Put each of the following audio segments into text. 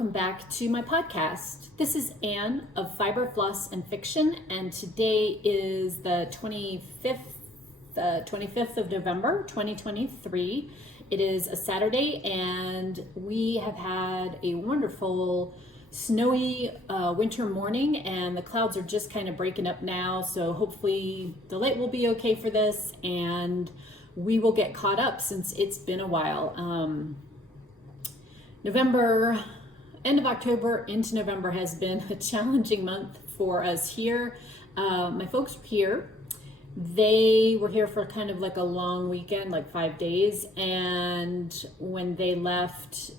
welcome back to my podcast. This is Anne of Fiber, Floss, and Fiction, and today is the 25th of November, 2023. It is a Saturday, and we have had a wonderful snowy winter morning, and the clouds are just kind of breaking up now, so hopefully the light will be okay for this, and we will get caught up since it's been a while. November, end of October into November has been a challenging month for us here. My folks were here. They were here for kind of like a long weekend, like 5 days. And when they left,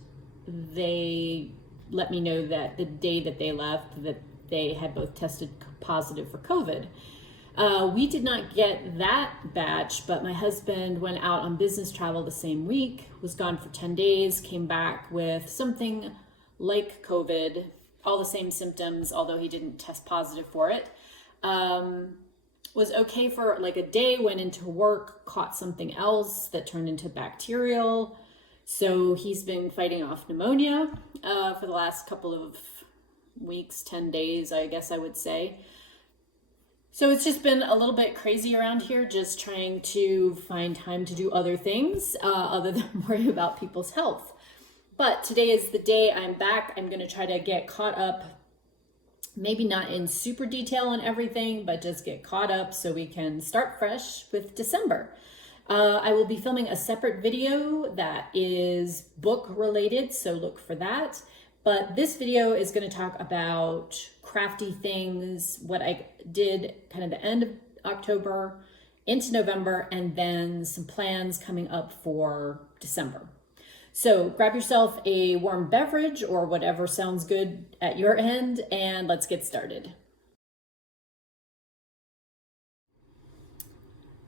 they let me know that the day that they left, that they had both tested positive for COVID. We did not get that batch, but my husband went out on business travel the same week, was gone for 10 days, came back with something like COVID, all the same symptoms, although he didn't test positive for it. Was okay for like a day, went into work, caught something else that turned into bacterial. So he's been fighting off pneumonia for the last couple of weeks, 10 days, I guess I would say. So it's just been a little bit crazy around here, just trying to find time to do other things other than worry about people's health. But today is the day I'm back. I'm going to try to get caught up, maybe not in super detail on everything, but just get caught up so we can start fresh with December. I will be filming a separate video that is book related, so look for that. But this video is going to talk about crafty things, what I did kind of the end of October into November, and then some plans coming up for December. So grab yourself a warm beverage or whatever sounds good at your end, and let's get started.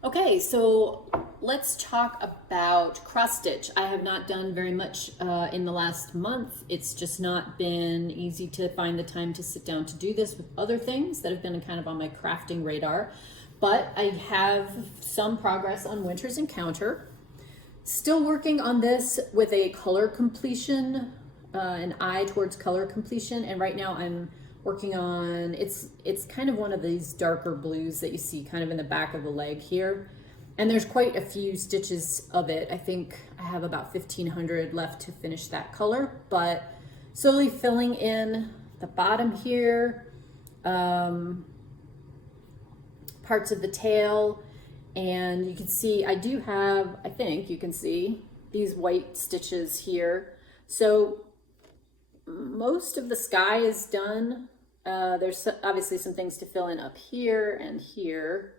Okay, so let's talk about cross stitch. I have not done very much in the last month. It's just not been easy to find the time to sit down to do this with other things that have been kind of on my crafting radar. But I have some progress on Winter's Encounter. Still working on this with a color completion, an eye towards color completion. And right now I'm working on, it's kind of one of these darker blues that you see kind of in the back of the leg here. And there's quite a few stitches of it. I think I have about 1,500 left to finish that color, but slowly filling in the bottom here, parts of the tail. And you can see, I do have, I think you can see these white stitches here. So most of the sky is done. There's obviously some things to fill in up here and here,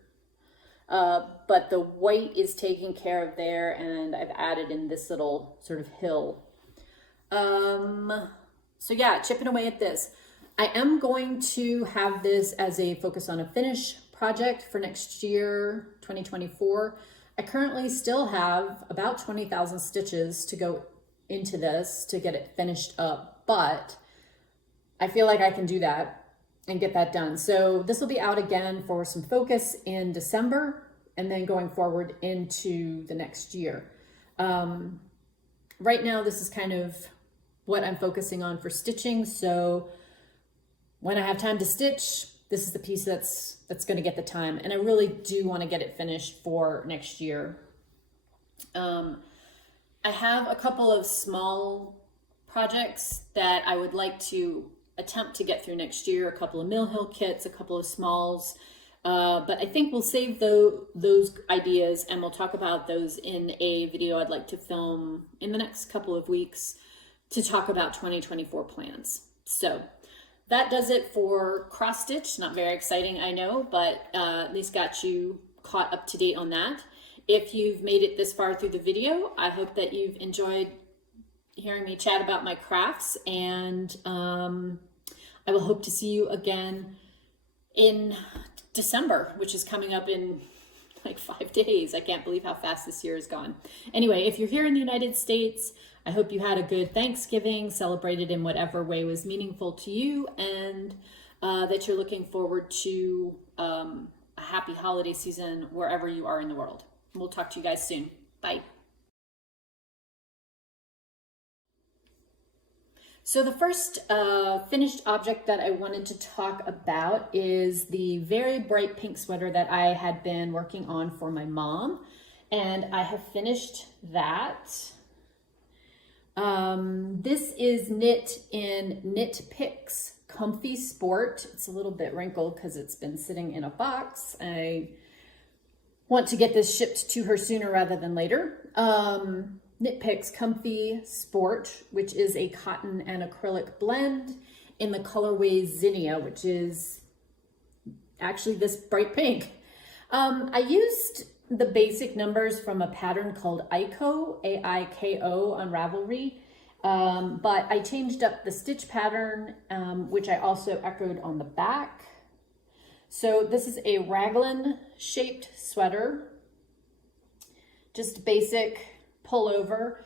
but the white is taken care of there, and I've added in this little sort of hill. So yeah, chipping away at this. I am going to have this as a focus on a finish project for next year, 2024. I currently still have about 20,000 stitches to go into this to get it finished up, but I feel like I can do that and get that done. So this will be out again for some focus in December and then going forward into the next year. Right now, this is kind of what I'm focusing on for stitching. So when I have time to stitch, this is the piece that's going to get the time. And I really do want to get it finished for next year. I have a couple of small projects that I would like to attempt to get through next year, a couple of Mill Hill kits, a couple of smalls, but I think we'll save those ideas and we'll talk about those in a video I'd like to film in the next couple of weeks to talk about 2024 plans. So that does it for cross stitch. Not very exciting, I know, but at least got you caught up to date on that. If you've made it this far through the video, I hope that you've enjoyed hearing me chat about my crafts, and I will hope to see you again in December, which is coming up in like 5 days. I can't believe how fast this year has gone. Anyway, if you're here in the United States, I hope you had a good Thanksgiving, celebrated in whatever way was meaningful to you, and that you're looking forward to a happy holiday season wherever you are in the world. We'll talk to you guys soon. Bye. So the first finished object that I wanted to talk about is the very bright pink sweater that I had been working on for my mom, and I have finished that. This is knit in Knit Picks Comfy Sport. It's a little bit wrinkled because it's been sitting in a box. I want to get this shipped to her sooner rather than later. Knit Picks Comfy Sport, which is a cotton and acrylic blend in the colorway Zinnia, which is actually this bright pink. I used the basic numbers from a pattern called Aiko, A-I-K-O on Ravelry, but I changed up the stitch pattern, which I also echoed on the back. So this is a raglan shaped sweater, just basic pullover,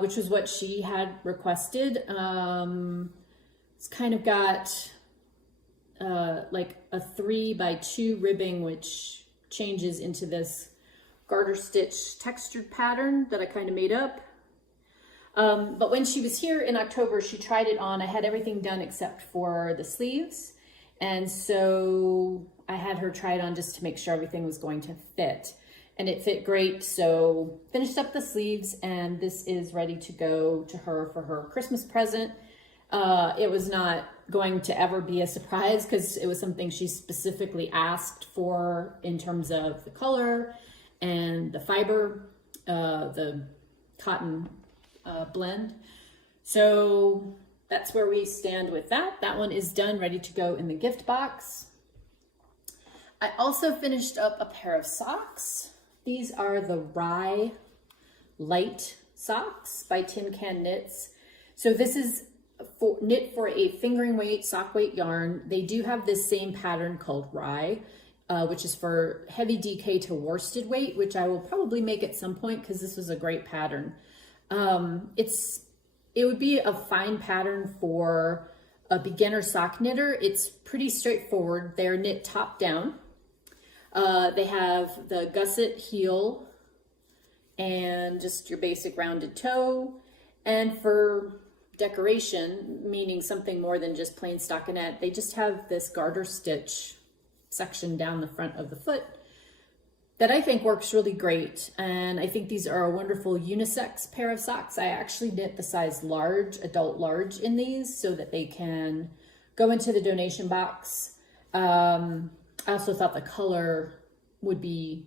which was what she had requested. It's kind of got like a 3x2 ribbing, which changes into this garter stitch textured pattern that I kind of made up. But when she was here in October, she tried it on. I had everything done except for the sleeves. And so I had her try it on just to make sure everything was going to fit. And it fit great. So finished up the sleeves, and this is ready to go to her for her Christmas present. It was not going to ever be a surprise because it was something she specifically asked for in terms of the color and the fiber, the cotton blend. So that's where we stand with that. That one is done, ready to go in the gift box. I also finished up a pair of socks. These are the Rye Light Socks by Tin Can Knits. So this is knit for a fingering weight, sock weight yarn. They do have this same pattern called Rye, which is for heavy DK to worsted weight, which I will probably make at some point because this was a great pattern. It would be a fine pattern for a beginner sock knitter. It's pretty straightforward. They're knit top down. They have the gusset heel and just your basic rounded toe. And for decoration, meaning something more than just plain stockinette, they just have this garter stitch section down the front of the foot that I think works really great. And I think these are a wonderful unisex pair of socks. I actually knit the size large, adult large in these so that they can go into the donation box. I also thought the color would be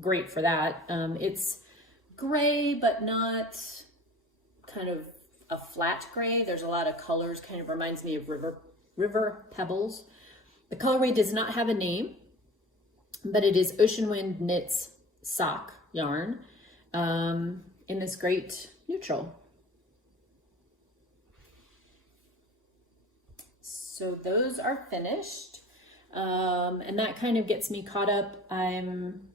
great for that. It's gray, but not kind of a flat gray. There's a lot of colors, kind of reminds me of river pebbles. The colorway does not have a name, but it is Ocean Wind Knits sock yarn in this great neutral. So those are finished. And that kind of gets me caught up. I'm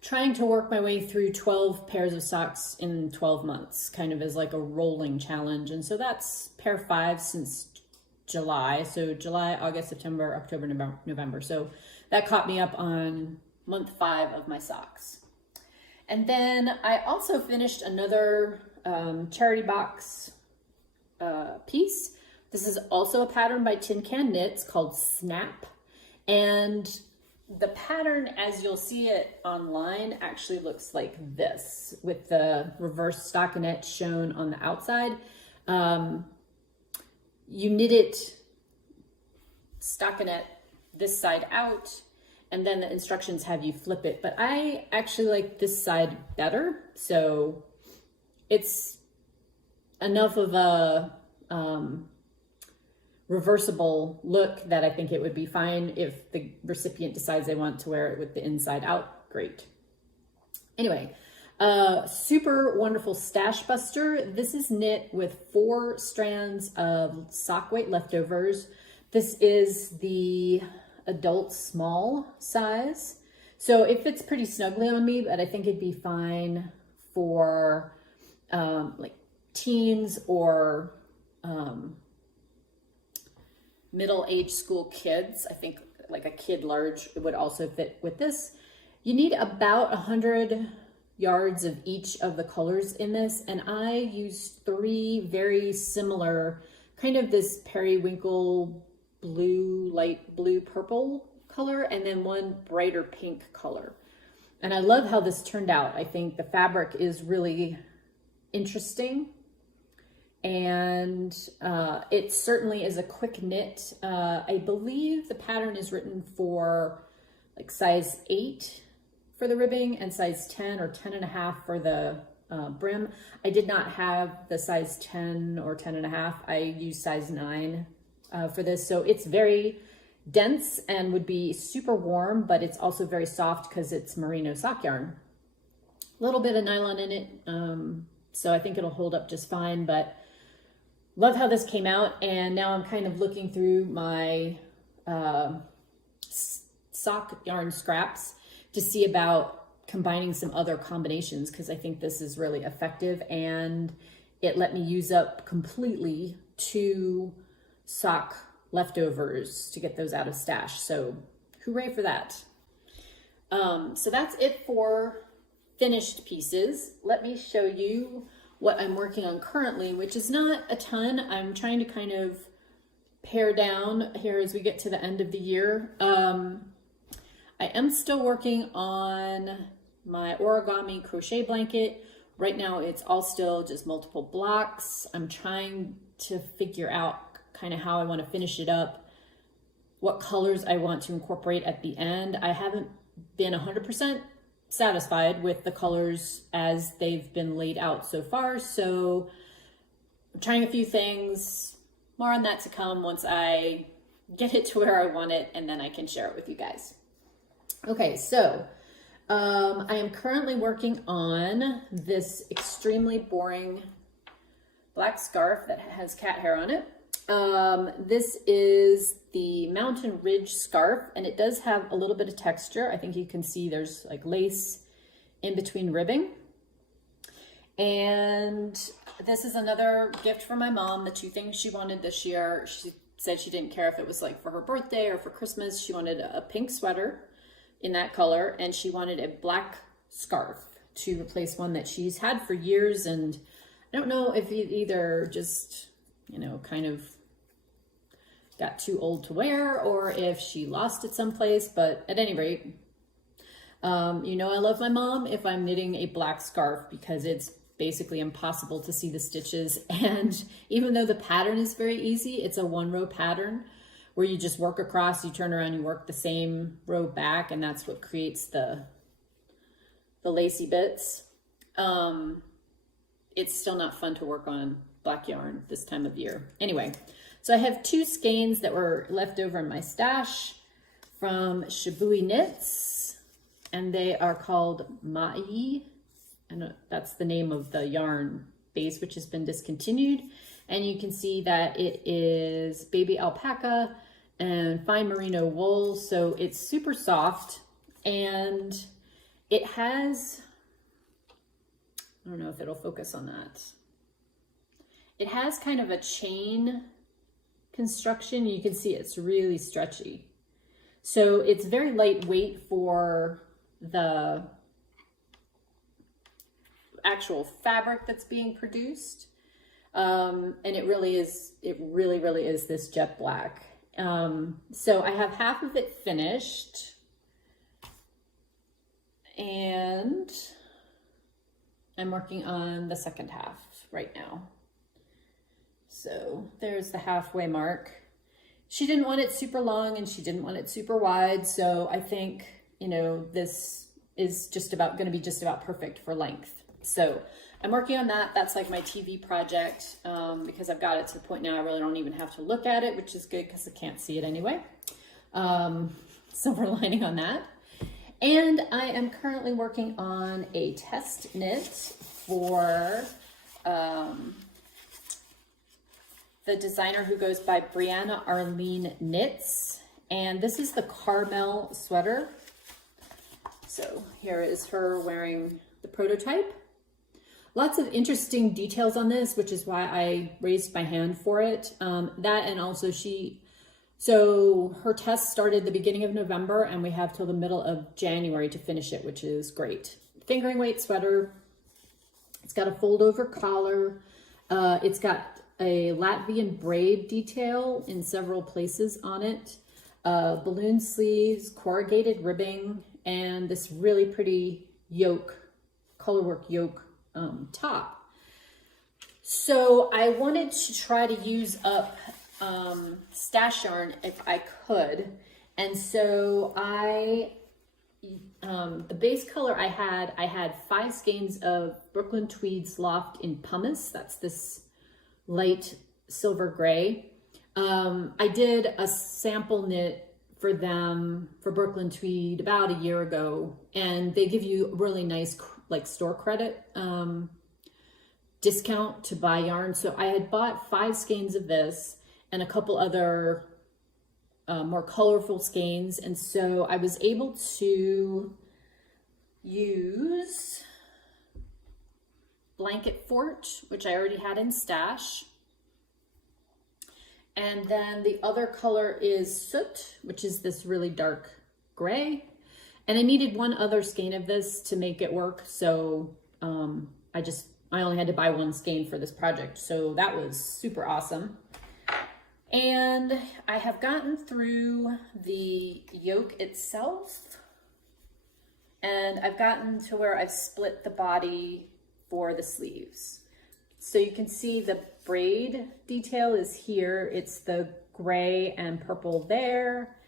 trying to work my way through 12 pairs of socks in 12 months, kind of as like a rolling challenge. And so that's pair 5 since July. So July, August, September, October, November. So that caught me up on month 5 of my socks. And then I also finished another charity box piece. This is also a pattern by Tin Can Knits called Snap. And the pattern, as you'll see it online, actually looks like this with the reverse stockinette shown on the outside. You knit it stockinette this side out, and then the instructions have you flip it. But I actually like this side better. So it's enough of a reversible look that I think it would be fine if the recipient decides they want to wear it with the inside out. Great. Anyway, super wonderful stash buster. This is knit with 4 strands of sock weight leftovers. This is the adult small size. So it fits pretty snugly on me, but I think it'd be fine for like teens or middle-aged school kids. I think like a kid large would also fit with this. You need about 100 yards of each of the colors in this, and I used 3 very similar, kind of this periwinkle blue, light blue, purple color, and then 1 brighter pink color. And I love how this turned out. I think the fabric is really interesting, and it certainly is a quick knit. I believe the pattern is written for like size 8 for the ribbing and size 10 or 10.5 for the brim. I did not have the size 10 or 10.5. I used size 9 for this. So it's very dense and would be super warm, but it's also very soft because it's merino sock yarn. A little bit of nylon in it, so I think it'll hold up just fine, but love how this came out. And now I'm kind of looking through my sock yarn scraps to see about combining some other combinations, because I think this is really effective, and it let me use up completely 2 sock leftovers to get those out of stash. So hooray for that. So that's it for finished pieces. Let me show you what I'm working on currently, which is not a ton. I'm trying to kind of pare down here as we get to the end of the year. I am still working on my origami crochet blanket. Right now it's all still just multiple blocks. I'm trying to figure out kind of how I want to finish it up, what colors I want to incorporate at the end. I haven't been 100% satisfied with the colors as they've been laid out so far. So I'm trying a few things, more on that to come once I get it to where I want it, and then I can share it with you guys. Okay, so I am currently working on this extremely boring black scarf that has cat hair on it. This is the Mountain Ridge scarf, and it does have a little bit of texture. I think you can see there's like lace in between ribbing. And this is another gift from my mom. The 2 things she wanted this year, she said she didn't care if it was like for her birthday or for Christmas. She wanted a pink sweater in that color, and she wanted a black scarf to replace one that she's had for years. And I don't know if it either just, you know, kind of got too old to wear, or if she lost it someplace, but at any rate, you know, I love my mom if I'm knitting a black scarf, because it's basically impossible to see the stitches. And even though the pattern is very easy, it's a 1-row pattern where you just work across, you turn around, you work the same row back, and that's what creates the lacy bits. It's still not fun to work on black yarn this time of year. Anyway, so I have 2 skeins that were left over in my stash from Shibui Knits, and they are called Mai, and that's the name of the yarn base, which has been discontinued. And you can see that it is baby alpaca and fine merino wool, so it's super soft, and it has, I don't know if it'll focus on that. It has kind of a chain construction. You can see it's really stretchy. So it's very lightweight for the actual fabric that's being produced. And it really is this jet black. So I have half of it finished, and I'm working on the second half right now. So there's the halfway mark. She didn't want it super long and she didn't want it super wide. So I think, you know, this is just about going to be just about perfect for length. So I'm working on that. That's like my TV project, because I've got it to the point now I really don't even have to look at it, which is good because I can't see it anyway. Silver lining on that. And I am currently working on a test knit for the designer who goes by Brianna Arlene Knits. And this is the Carmel sweater. So here is her wearing the prototype. Lots of interesting details on this, which is why I raised my hand for it. That, and also so her test started the beginning of November, and we have till the middle of January to finish it, which is great fingering weight sweater. It's got a fold over collar. It's got a Latvian braid detail in several places on it. Balloon sleeves, corrugated ribbing, and this really pretty yoke, colorwork yoke top. So I wanted to try to use up stash yarn if I could. And so the base color I had 5 skeins of Brooklyn Tweeds Loft in pumice. That's this light silver gray. I did a sample knit for them for Brooklyn Tweed about a year ago, and they give you really nice like store credit discount to buy yarn. So I had bought 5 skeins of this and a couple other more colorful skeins, and so I was able to use Blanket Fort, which I already had in stash, and then the other color is Soot, which is this really dark gray, and I needed one other skein of this to make it work, so I only had to buy 1 skein for this project, so that was super awesome. And I have gotten through the yoke itself, and I've gotten to where I've split the body for the sleeves. So you can see the braid detail is here. It's the gray and purple there,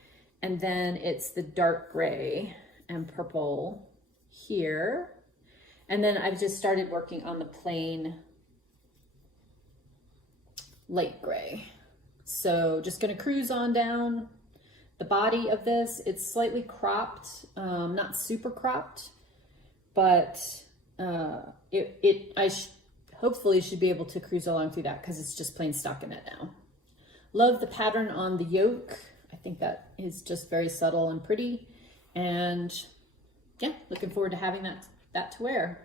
and then it's the dark gray and purple here. And then I've just started working on the plain light gray. So just gonna cruise on down the body of this. It's slightly cropped, not super cropped, but I hopefully should be able to cruise along through that because it's just plain stockinette now. Love the pattern on the yoke. I think that is just very subtle and pretty. And yeah, looking forward to having that to wear.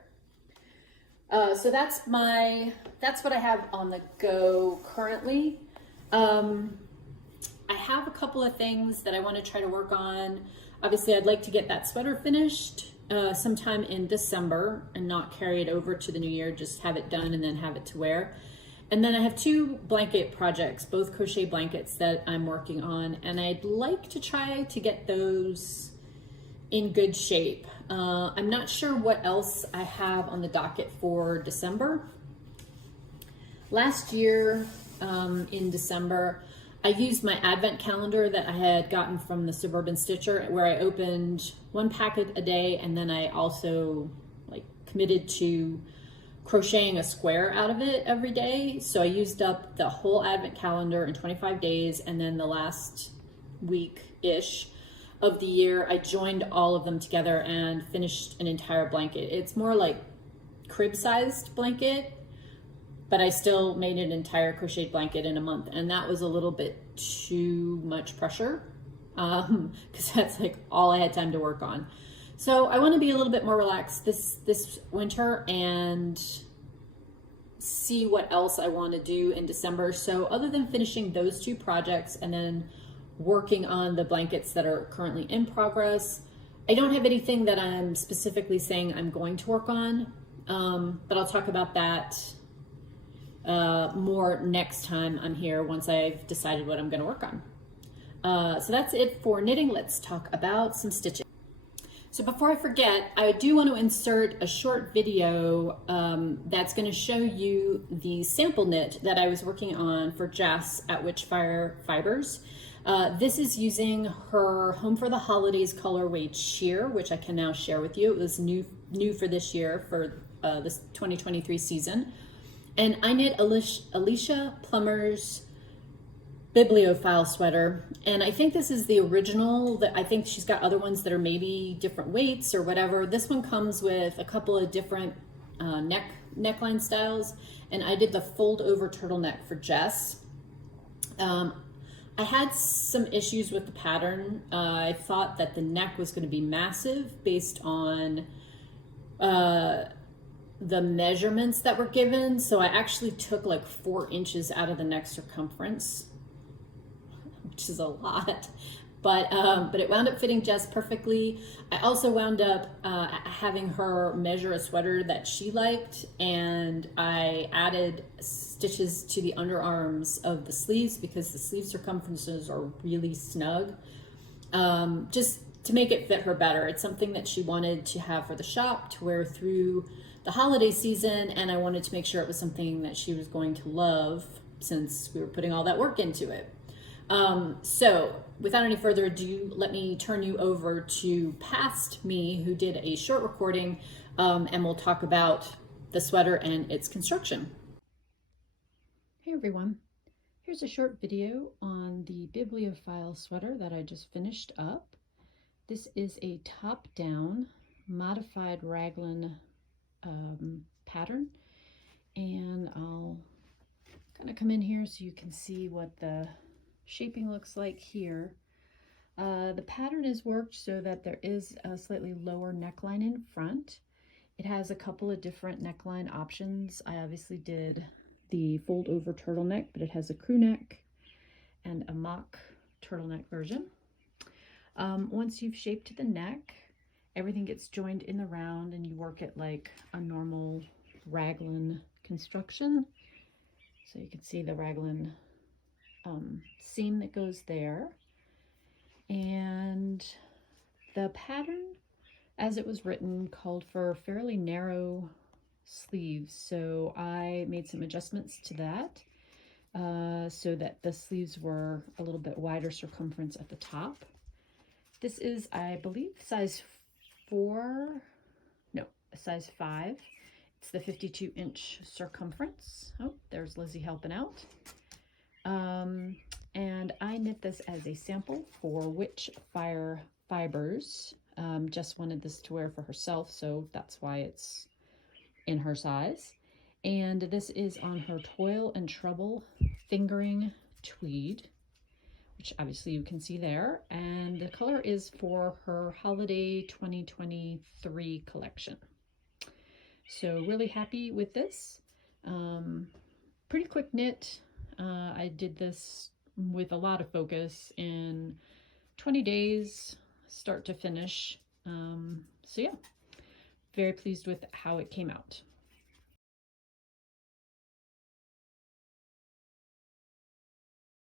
So that's what I have on the go currently. I have a couple of things that I want to try to work on. Obviously, I'd like to get that sweater finished sometime in December and not carry it over to the new year, just have it done and then have it to wear. And then I have 2 blanket projects, both crochet blankets that I'm working on, and I'd like to try to get those in good shape. I'm not sure what else I have on the docket for December. Last year, in December, I used my advent calendar that I had gotten from the Suburban Stitcher, where I opened 1 packet a day, and then I also committed to crocheting a square out of it every day. So I used up the whole advent calendar in 25 days, and then the last week-ish of the year, I joined all of them together and finished an entire blanket. It's more like crib-sized blanket, but I still made an entire crocheted blanket in a month, and that was a little bit too much pressure because that's all I had time to work on. So I want to be a little bit more relaxed this winter and see what else I want to do in December. So other than finishing those 2 projects and then working on the blankets that are currently in progress, I don't have anything that I'm specifically saying I'm going to work on, but I'll talk about that more next time I'm here once I've decided what I'm going to work on. So that's it for knitting. Let's talk about some stitching. So before I forget, I do want to insert a short video that's going to show you the sample knit that I was working on for Jess at Witchfire Fibers. This is using her Home for the Holidays colorway sheer, which I can now share with you. It was new for this year, for this 2023 season. And I knit Alicia Plummer's Bibliophile Sweater, and I think this is the original. I think she's got other ones that are maybe different weights or whatever. This one comes with a couple of different neckline styles, and I did the fold over turtleneck for Jess. I had some issues with the pattern. I thought that the neck was going to be massive based on the measurements that were given, so I actually took 4 inches out of the neck circumference, which is a lot, but it wound up fitting Jess perfectly. I also wound up having her measure a sweater that she liked, and I added stitches to the underarms of the sleeves because the sleeve circumferences are really snug, just to make it fit her better. It's something that she wanted to have for the shop to wear through the holiday season, and I wanted to make sure it was something that she was going to love since we were putting all that work into it. So without any further ado, let me turn you over to past me, who did a short recording, and we'll talk about the sweater and its construction. Hey everyone, here's a short video on the Bibliophile sweater that I just finished up. This is a top-down modified raglan pattern, and I'll kind of come in here so you can see what the shaping looks like here. The pattern is worked so that there is a slightly lower neckline in front. It has a couple of different neckline options. I obviously did the fold over turtleneck, but it has a crew neck and a mock turtleneck version. Once you've shaped the neck, everything gets joined in the round and you work it like a normal raglan construction. So you can see the raglan seam that goes there. And the pattern, as it was written, called for fairly narrow sleeves. So I made some adjustments to that so that the sleeves were a little bit wider circumference at the top. This is, I believe, size 5. It's the 52-inch circumference. Oh, there's Lizzie helping out. And I knit this as a sample for Witchfire Fibers. Jess wanted this to wear for herself, so that's why it's in her size. And this is on her Toil and Trouble fingering tweed, which obviously you can see there. And the color is for her Holiday 2023 collection. So really happy with this. Pretty quick knit. I did this with a lot of focus in 20 days, start to finish. So yeah, very pleased with how it came out.